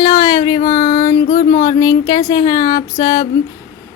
Hello everyone, good morning. कैसे हैं आप सब?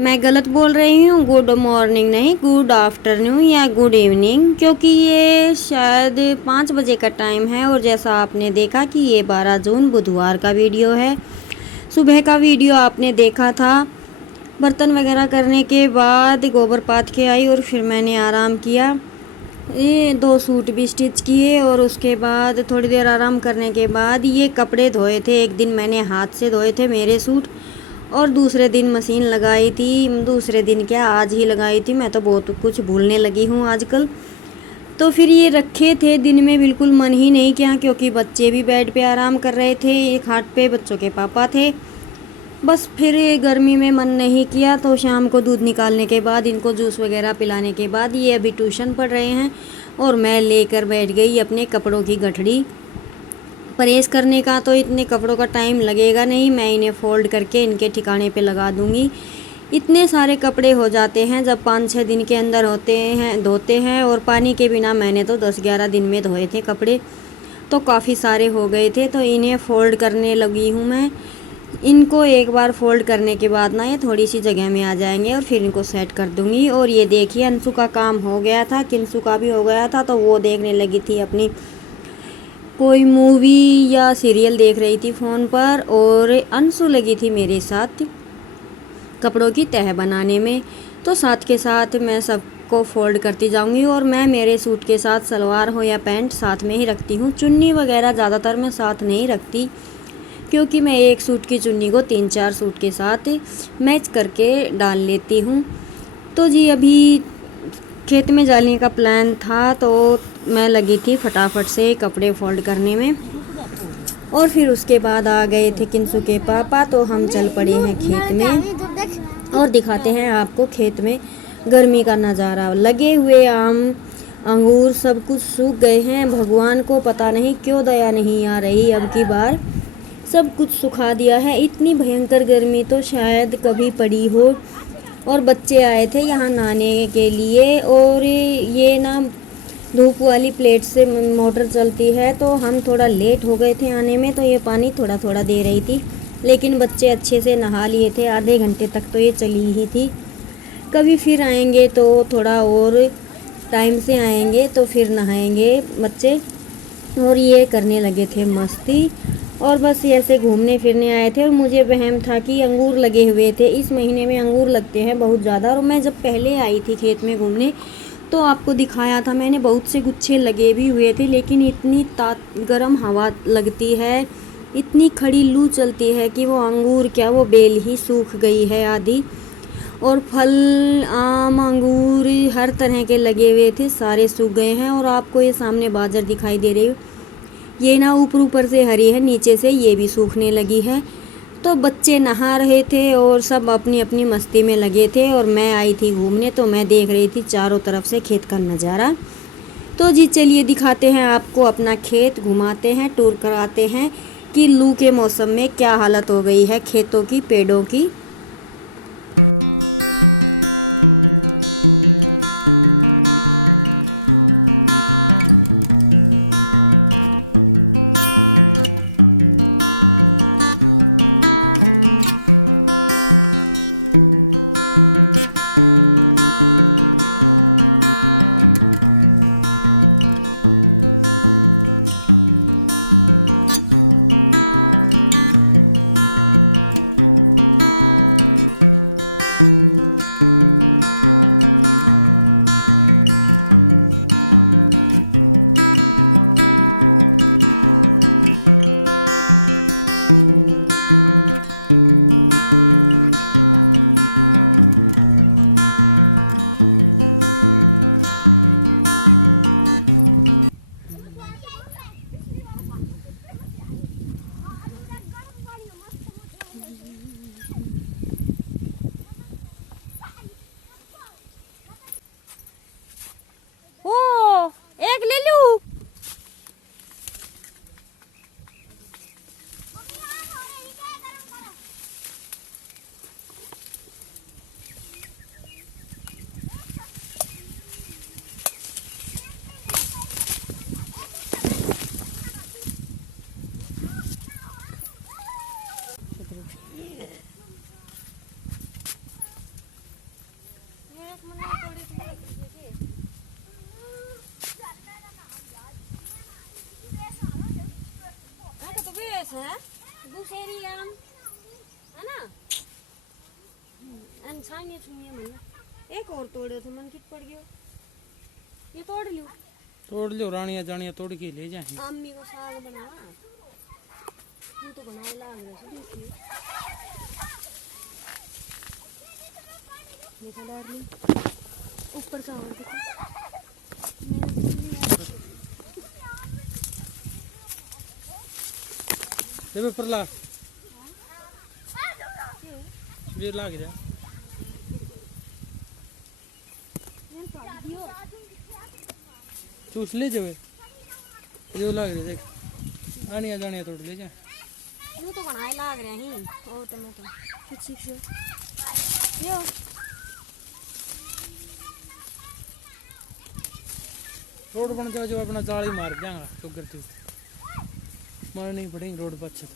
मैं गलत बोल रही हूँ, गुड मॉर्निंग नहीं, गुड आफ्टरनून या गुड इवनिंग, क्योंकि ये शायद 5 बजे का टाइम है। और जैसा आपने देखा कि ये 12 जून बुधवार का वीडियो है। सुबह का वीडियो आपने देखा था। बर्तन वगैरह करने के बाद गोबर पाथ के आई और फिर मैंने आराम किया। ये 2 सूट भी स्टिच किए और उसके बाद थोड़ी देर आराम करने के बाद ये कपड़े धोए थे। एक दिन मैंने हाथ से धोए थे मेरे सूट, और दूसरे दिन मशीन लगाई थी। दूसरे दिन क्या, आज ही लगाई थी। मैं तो बहुत कुछ भूलने लगी हूँ आजकल। तो फिर ये रखे थे दिन में, बिल्कुल मन ही नहीं किया, क्योंकि बच्चे भी बेड पे आराम कर रहे थे। एक खाट पे बच्चों के पापा थे। बस फिर गर्मी में मन नहीं किया, तो शाम को दूध निकालने के बाद, इनको जूस वगैरह पिलाने के बाद ये अभी ट्यूशन पढ़ रहे हैं और मैं लेकर बैठ गई अपने कपड़ों की गठड़ी। प्रेस करने का तो इतने कपड़ों का टाइम लगेगा नहीं, मैं इन्हें फोल्ड करके इनके ठिकाने पे लगा दूँगी। इतने सारे कपड़े हो जाते हैं जब 5-6 दिन के अंदर धोते हैं। और पानी के बिना मैंने तो 10-11 दिन में धोए थे कपड़े, तो काफ़ी सारे हो गए थे। तो इन्हें फ़ोल्ड करने लगी हूँ मैं। इनको एक बार फ़ोल्ड करने के बाद ना ये थोड़ी सी जगह में आ जाएंगे और फिर इनको सेट कर दूँगी। और ये देखिए, अंशु का काम हो गया था, किंसु का भी हो गया था, तो वो देखने लगी थी अपनी कोई मूवी या सीरियल देख रही थी फ़ोन पर, और अंशु लगी थी मेरे साथ कपड़ों की तह बनाने में। तो साथ के साथ मैं सबको फ़ोल्ड करती जाऊंगी। और मैं मेरे सूट के साथ सलवार हो या पैंट साथ में ही रखती हूँ। चुन्नी वगैरह ज़्यादातर मैं साथ नहीं रखती, क्योंकि मैं एक सूट की चुन्नी को 3-4 सूट के साथ मैच करके डाल लेती हूँ। तो जी अभी खेत में जाने का प्लान था, तो मैं लगी थी फटाफट से कपड़े फोल्ड करने में। और फिर उसके बाद आ गए थे किंसु के पापा, तो हम चल पड़े हैं खेत में और दिखाते हैं आपको खेत में गर्मी का नज़ारा। लगे हुए आम, अंगूर सब कुछ सूख गए हैं। भगवान को पता नहीं क्यों दया नहीं आ रही, अब की बार सब कुछ सुखा दिया है। इतनी भयंकर गर्मी तो शायद कभी पड़ी हो। और बच्चे आए थे यहाँ नहाने के लिए, और ये ना धूप वाली प्लेट से मोटर चलती है, तो हम थोड़ा लेट हो गए थे आने में, तो ये पानी थोड़ा थोड़ा दे रही थी। लेकिन बच्चे अच्छे से नहा लिए थे, आधे घंटे तक तो ये चली ही थी। कभी फिर आएंगे तो थोड़ा और टाइम से आएंगे, तो फिर नहाएंगे बच्चे। और ये करने लगे थे मस्ती, और बस ऐसे घूमने फिरने आए थे। और मुझे वहम था कि अंगूर लगे हुए थे, इस महीने में अंगूर लगते हैं बहुत ज़्यादा। और मैं जब पहले आई थी खेत में घूमने, तो आपको दिखाया था मैंने, बहुत से गुच्छे लगे भी हुए थे। लेकिन इतनी गर्म हवा लगती है, इतनी खड़ी लू चलती है कि वो अंगूर क्या, वो बेल ही सूख गई है आधी। और फल, आम, अंगूर हर तरह के लगे हुए थे, सारे सूख गए हैं। और आपको ये सामने बाजर दिखाई दे रही है, ये ना ऊपर से हरी है, नीचे से ये भी सूखने लगी है। तो बच्चे नहा रहे थे और सब अपनी अपनी मस्ती में लगे थे, और मैं आई थी घूमने, तो मैं देख रही थी चारों तरफ से खेत का नज़ारा। तो जी चलिए दिखाते हैं आपको अपना खेत, घुमाते हैं, टूर कराते हैं कि लू के मौसम में क्या हालत हो गई है खेतों की, पेड़ों की। है दूसरी आम है ना छानिए छुनिए मन एक और तोड़े थे मन कित पड़ गयो ये तोड़ लो रानिया जानिया तोड़ के ले जाए अम्मी को साग बनावा तू तो बनाए लाग रहा है दूसरी देखा डार्लिंग ऊपर का और देखो मेरा देखो पर ला ये लाग जा चूस ले जावे जो लाग रहा देख आनिया जानिया तोड़ ले जा यूं तो बनाए लाग रहे हैं ओ तो मैं तो कुछ यो रोड बन जाओ जो अपना जाली मार जाएगा शुगर थी मारनी पड़ेगी रोड पर अच्छे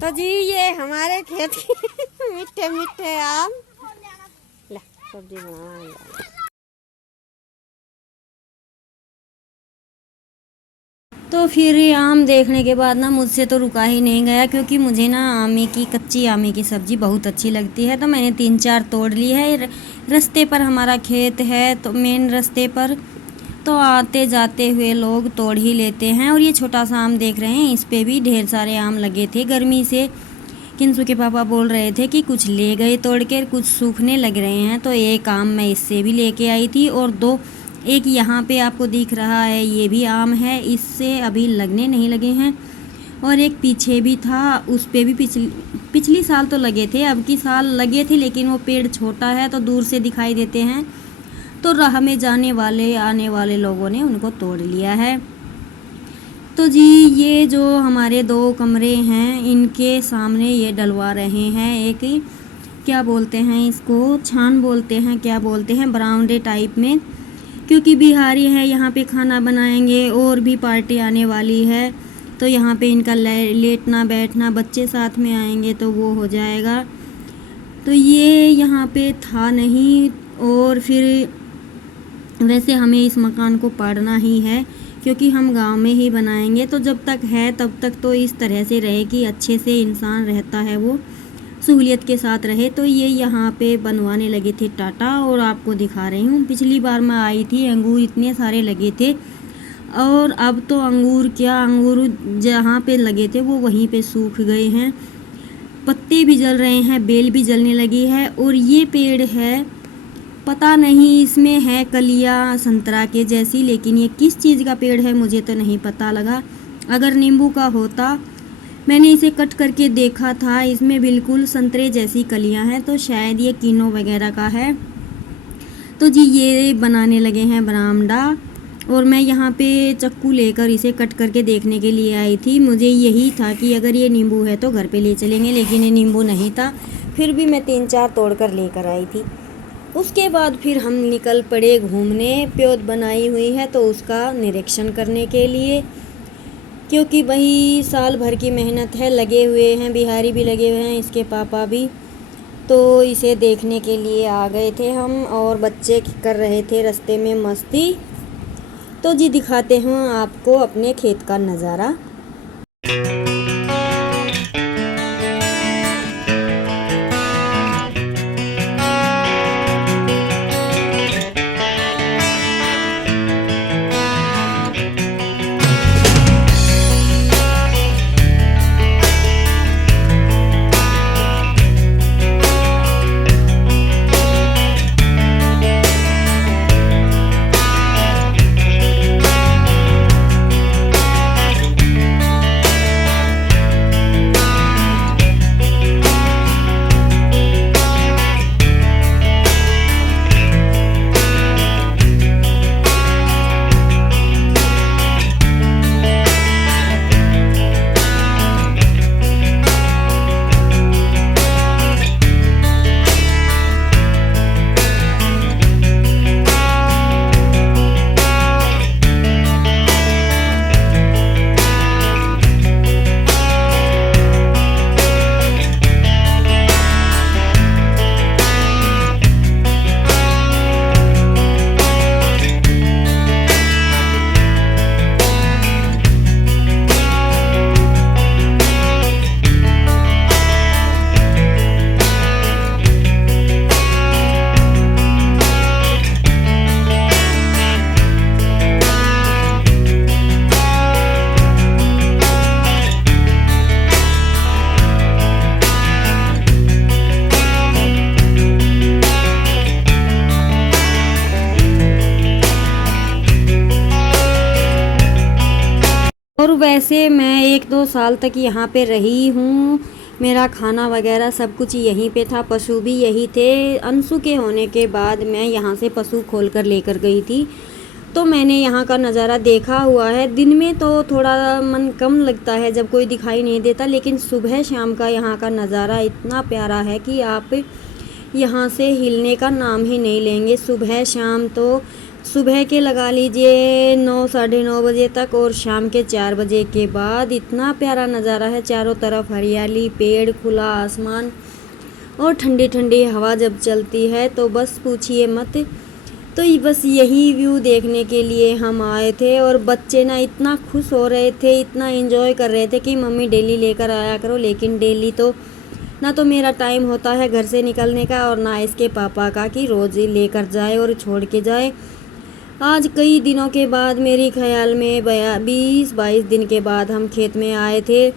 तो जी ये हमारे खेत के मीठे मीठे आम ले सब्जी बना तो फिर आम देखने के बाद ना मुझसे तो रुका ही नहीं गया क्योंकि मुझे ना कच्ची आमे की सब्ज़ी बहुत अच्छी लगती है। तो मैंने 3-4 तोड़ ली है। रास्ते पर हमारा खेत है तो मेन रास्ते पर तो आते जाते हुए लोग तोड़ ही लेते हैं। और ये छोटा सा आम देख रहे हैं इस पे भी ढेर सारे आम लगे थे गर्मी से। किंसू के पापा बोल रहे थे कि कुछ ले गए तोड़ कर कुछ सूखने लग रहे हैं तो एक आम मैं इससे भी लेके आई थी और एक यहाँ पे आपको दिख रहा है ये भी आम है इससे अभी लगने नहीं लगे हैं। और एक पीछे भी था उस पे भी पिछली साल तो लगे थे अब की साल लगे थे लेकिन वो पेड़ छोटा है तो दूर से दिखाई देते हैं तो राह में जाने वाले आने वाले लोगों ने उनको तोड़ लिया है। तो जी ये जो हमारे 2 कमरे हैं इनके सामने ये डलवा रहे हैं एक क्या बोलते हैं इसको छान बोलते हैं क्या बोलते हैं बरामदे टाइप में क्योंकि बिहारी है यहाँ पे खाना बनाएंगे और भी पार्टी आने वाली है तो यहाँ पे इनका लेटना बैठना बच्चे साथ में आएंगे तो वो हो जाएगा। तो ये यहाँ पे था नहीं और फिर वैसे हमें इस मकान को पाड़ना ही है क्योंकि हम गांव में ही बनाएंगे तो जब तक है तब तक तो इस तरह से रहे कि अच्छे से इंसान रहता है वो सहूलियत के साथ रहे। तो ये यहाँ पे बनवाने लगे थे टाटा और आपको दिखा रही हूँ पिछली बार मैं आई थी अंगूर इतने सारे लगे थे और अब तो अंगूर जहाँ पे लगे थे वो वहीं पे सूख गए हैं पत्ते भी जल रहे हैं बेल भी जलने लगी है। और ये पेड़ है पता नहीं इसमें है कलियाँ संतरा के जैसी लेकिन ये किस चीज़ का पेड़ है मुझे तो नहीं पता लगा। अगर नींबू का होता मैंने इसे कट करके देखा था इसमें बिल्कुल संतरे जैसी कलियां हैं तो शायद ये कीनो वगैरह का है। तो जी ये बनाने लगे हैं बरामदा और मैं यहाँ पे चाकू लेकर इसे कट करके देखने के लिए आई थी। मुझे यही था कि अगर ये नींबू है तो घर पे ले चलेंगे लेकिन ये नींबू नहीं था फिर भी मैं 3-4 तोड़ कर लेकर आई थी। उसके बाद फिर हम निकल पड़े घूमने प्योद बनाई हुई है तो उसका निरीक्षण करने के लिए क्योंकि वही साल भर की मेहनत है लगे हुए हैं बिहारी भी लगे हुए हैं इसके पापा भी तो इसे देखने के लिए आ गए थे हम और बच्चे कर रहे थे रास्ते में मस्ती। तो जी दिखाते हैं आपको अपने खेत का नज़ारा। और वैसे मैं 1-2 साल तक यहाँ पे रही हूँ। मेरा खाना वगैरह सब कुछ यहीं पे था, पशु भी यही थे। अंशु के होने के बाद मैं यहाँ से पशु खोल कर लेकर गई थी, तो मैंने यहाँ का नज़ारा देखा हुआ है। दिन में तो थोड़ा मन कम लगता है जब कोई दिखाई नहीं देता, लेकिन सुबह शाम का यहाँ का नज़ारा इतना प्यारा है कि आप यहाँ से हिलने का नाम ही नहीं लेंगे। सुबह शाम तो सुबह के लगा लीजिए 9 साढ़े 9 बजे तक, और शाम के 4 बजे के बाद इतना प्यारा नज़ारा है। चारों तरफ हरियाली, पेड़, खुला आसमान और ठंडी ठंडी हवा जब चलती है तो बस पूछिए मत। तो बस यही व्यू देखने के लिए हम आए थे, और बच्चे ना इतना खुश हो रहे थे, इतना एंजॉय कर रहे थे कि मम्मी डेली लेकर आया करो। लेकिन डेली तो ना तो मेरा टाइम होता है घर से निकलने का, और ना इसके पापा का कि रोज़ ही लेकर जाए और छोड़ के जाए। आज कई दिनों के बाद, मेरे ख्याल में 20-22 दिन के बाद हम खेत में आए थे।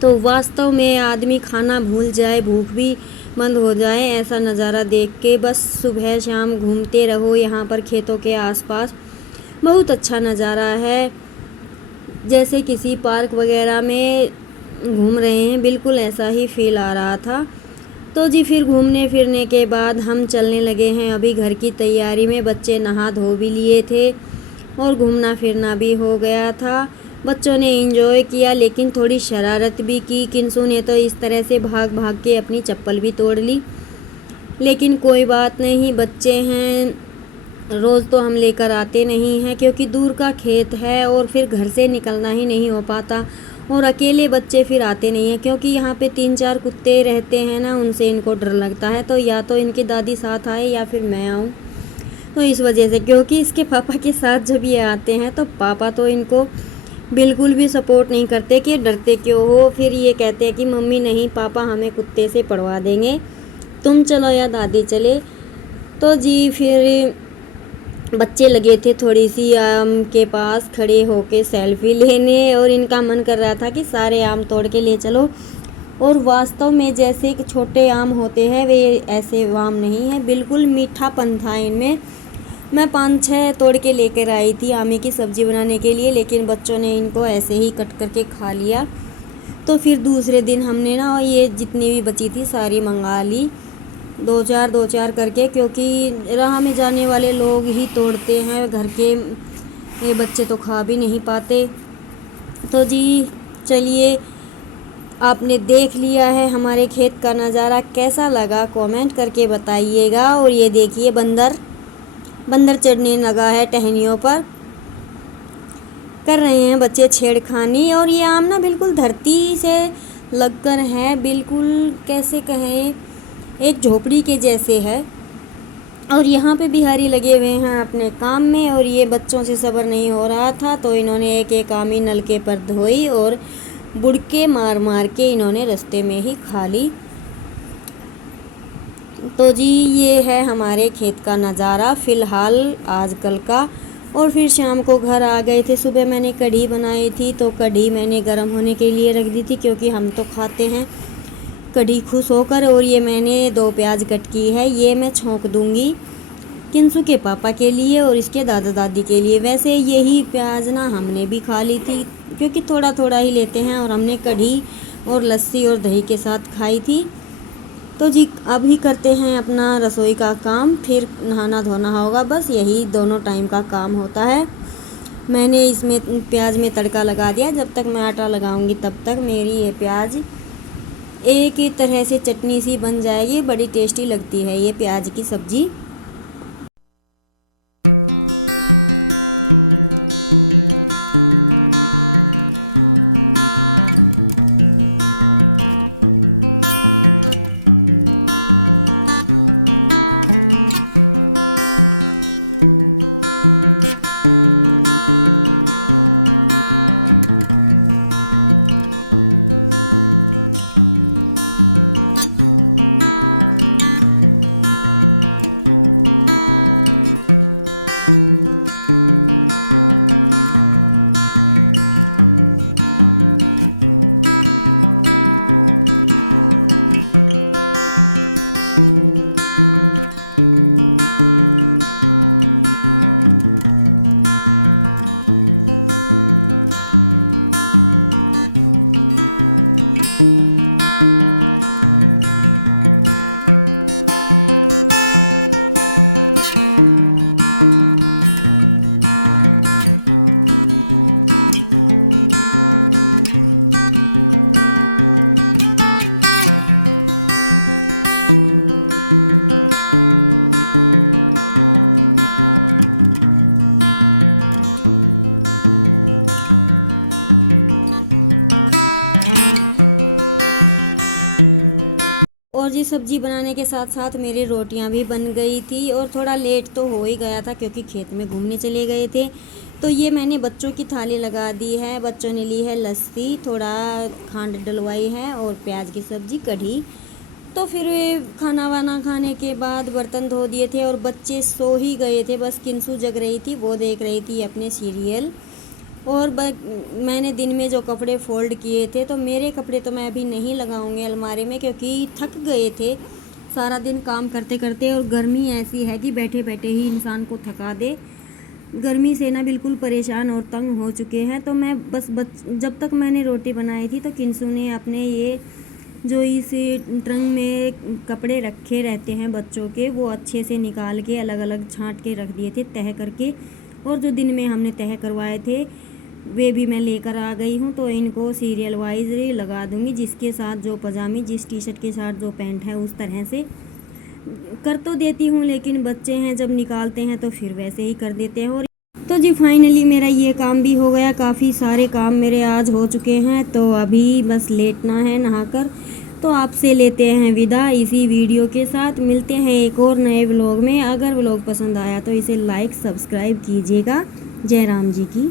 तो वास्तव में आदमी खाना भूल जाए, भूख भी बंद हो जाए ऐसा नज़ारा देख के। बस सुबह शाम घूमते रहो यहाँ पर खेतों के आसपास। बहुत अच्छा नज़ारा है, जैसे किसी पार्क वगैरह में घूम रहे हैं, बिल्कुल ऐसा ही फील आ रहा था। तो जी फिर घूमने फिरने के बाद हम चलने लगे हैं अभी घर की तैयारी में। बच्चे नहा धो भी लिए थे और घूमना फिरना भी हो गया था। बच्चों ने एंजॉय किया, लेकिन थोड़ी शरारत भी की। किंसू ने तो इस तरह से भाग भाग के अपनी चप्पल भी तोड़ ली, लेकिन कोई बात नहीं, बच्चे हैं, रोज़ तो हम लेकर आते नहीं हैं क्योंकि दूर का खेत है और फिर घर से निकलना ही नहीं हो पाता। और अकेले बच्चे फिर आते नहीं हैं क्योंकि यहाँ पे 3-4 कुत्ते रहते हैं ना, उनसे इनको डर लगता है। तो या तो इनकी दादी साथ आए या फिर मैं आऊँ। तो इस वजह से, क्योंकि इसके पापा के साथ जब ये आते हैं तो पापा तो इनको बिल्कुल भी सपोर्ट नहीं करते कि डरते क्यों हो। फिर ये कहते हैं कि मम्मी नहीं, पापा हमें कुत्ते से पड़वा देंगे, तुम चलो या दादी चले। तो जी फिर बच्चे लगे थे थोड़ी सी आम के पास खड़े होके सेल्फी लेने, और इनका मन कर रहा था कि सारे आम तोड़ के ले चलो। और वास्तव में जैसे कि छोटे आम होते हैं वे ऐसे आम नहीं है, बिल्कुल मीठापन था इनमें। मैं 5-6 तोड़ के लेकर आई थी आमे की सब्ज़ी बनाने के लिए, लेकिन बच्चों ने इनको ऐसे ही कट करके खा लिया। तो फिर दूसरे दिन हमने ना ये जितनी भी बची थी सारी मंगा ली, 2-4 करके, क्योंकि राह में जाने वाले लोग ही तोड़ते हैं, घर के ये बच्चे तो खा भी नहीं पाते। तो जी चलिए, आपने देख लिया है हमारे खेत का नज़ारा, कैसा लगा कमेंट करके बताइएगा। और ये देखिए बंदर चढ़ने लगा है टहनियों पर, कर रहे हैं बच्चे छेड़खानी। और ये आम ना बिल्कुल धरती से लगकर है, बिल्कुल कैसे कहें, एक झोपड़ी के जैसे है। और यहाँ पे बिहारी लगे हुए हैं अपने काम में, और ये बच्चों से सब्र नहीं हो रहा था तो इन्होंने एक एक आमी नलके पर धोई और बुड़के मार मार के इन्होंने रास्ते में ही खा ली। तो जी ये है हमारे खेत का नज़ारा फ़िलहाल आजकल का। और फिर शाम को घर आ गए थे। सुबह मैंने कढ़ी बनाई थी, तो कढ़ी मैंने गर्म होने के लिए रख दी थी क्योंकि हम तो खाते हैं कढ़ी खुश होकर। और ये मैंने 2 प्याज कट की है, ये मैं छोंक दूंगी किंसू के पापा के लिए और इसके दादा दादी के लिए। वैसे यही प्याज ना हमने भी खा ली थी क्योंकि थोड़ा थोड़ा ही लेते हैं, और हमने कढ़ी और लस्सी और दही के साथ खाई थी। तो जी अभी करते हैं अपना रसोई का काम, फिर नहाना धोना होगा, बस यही दोनों टाइम का काम होता है। मैंने इसमें प्याज में तड़का लगा दिया, जब तक मैं आटा लगाऊंगी तब तक मेरी ये प्याज एक ही तरह से चटनी सी बन जाएगी। बड़ी टेस्टी लगती है ये प्याज की सब्ज़ी। और जी सब्जी बनाने के साथ साथ मेरी रोटियां भी बन गई थी और थोड़ा लेट तो हो ही गया था क्योंकि खेत में घूमने चले गए थे। तो ये मैंने बच्चों की थाली लगा दी है। बच्चों ने ली है लस्सी, थोड़ा खांड डलवाई है और प्याज की सब्जी, कढ़ी। तो फिर खाना वाना खाने के बाद बर्तन धो दिए थे और बच्चे सो ही गए थे। बस किंसू जग रही थी, वो देख रही थी अपने सीरियल। और मैंने दिन में जो कपड़े फोल्ड किए थे, तो मेरे कपड़े तो मैं अभी नहीं लगाऊंगी अलमारी में क्योंकि थक गए थे सारा दिन काम करते करते। और गर्मी ऐसी है कि बैठे बैठे ही इंसान को थका दे। गर्मी से ना बिल्कुल परेशान और तंग हो चुके हैं। तो मैं जब तक मैंने रोटी बनाई थी तो किंसू ने अपने ये जो इस ट्रंक में कपड़े रखे रहते हैं बच्चों के, वो अच्छे से निकाल के अलग अलग छांट के रख दिए थे तह करके। और जो दिन में हमने तह करवाए थे वे भी मैं लेकर आ गई हूँ। तो इनको सीरियल वाइज लगा दूँगी, जिसके साथ जो पजामी, जिस टी शर्ट के साथ जो पैंट है उस तरह से कर तो देती हूँ। लेकिन बच्चे हैं जब निकालते हैं तो फिर वैसे ही कर देते हैं। और तो जी फाइनली मेरा ये काम भी हो गया। काफ़ी सारे काम मेरे आज हो चुके हैं। तो अभी बस लेटना है नहाकर। तो आपसे लेते हैं विदा इसी वीडियो के साथ। मिलते हैं एक और नए व्लॉग में। अगर व्लॉग पसंद आया तो इसे लाइक सब्सक्राइब कीजिएगा। जय राम जी की।